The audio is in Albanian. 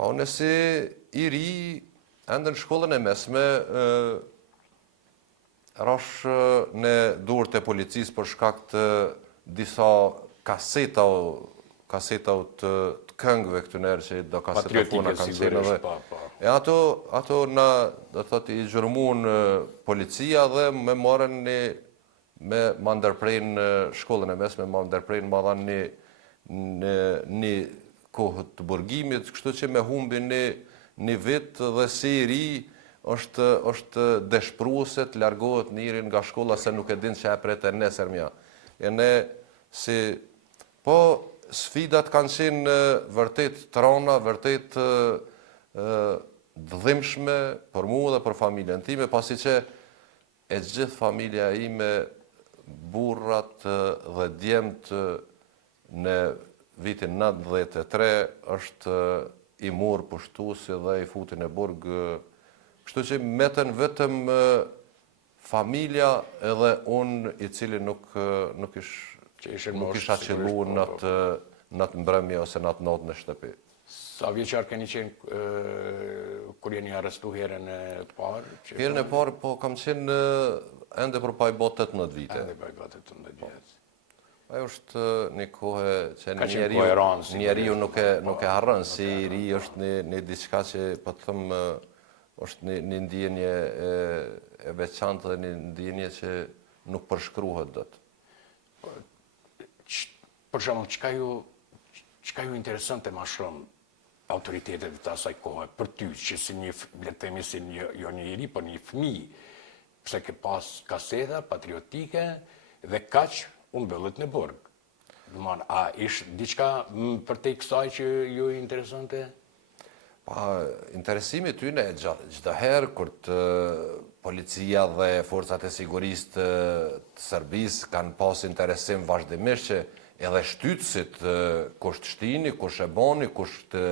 Pa unë si i ri, ende në shkollën e mesme, rash në durët e policisë për shkak të disa kaseta të këngëve këtë nërë që do kasetofona kanë qenë dhe. E ato na, do thot, i gjërmun policia dhe me marrën me ma ndërprejnë në shkollën e mesme, ma ndërprejnë ma dhanë një kohë të burgimit, kështu që me humbi një vit dhe si i ri është deshpruese të largohet njëri nga shkolla se nuk e din që e prete nesër mja. E ne si, po sfidat kanë qenë vërtet të rana, vërtet dhdhimshme për mu dhe për familjen time, pasi që e gjithë familja ime, burrat dhe djemt në vitin 93 është i murë pushtuesi dhe i futin e burg. Kështu që metën vetëm familja edhe unë i cili nuk isha qëllu në atë mbrëmje ose në atë notë në shtëpi. Sa vjeqar keni qenë kur jeni arrestu herën e parë? Herën e parë, po kam qenë ende për pa i botë 18 vite. Ende për pa i botë 18 vite. Ajo është një kohë që njeriu nuk e harrën, si i ri është një diçka që po të thëmë është një ndjenje e veçantë dhe një ndjenje që nuk përshkruhet dot. Për shembull, çka ju interesonte më shumë autoritetet të asaj kohe për ty, që si një, le të themi si jo një njerëz, por një fëmijë, pse ke pas kaseta patriotike dhe kaq u mbyllet në burg. Domthon, a ish diçka për te kësaj që ju interesonte? Pa, interesimi tyne çdo herë kur të policia dhe forcat e sigurisë të Serbisë kanë pas interesim vazhdimisht që edhe shtytësit kush të shtini, kush e boni, kush të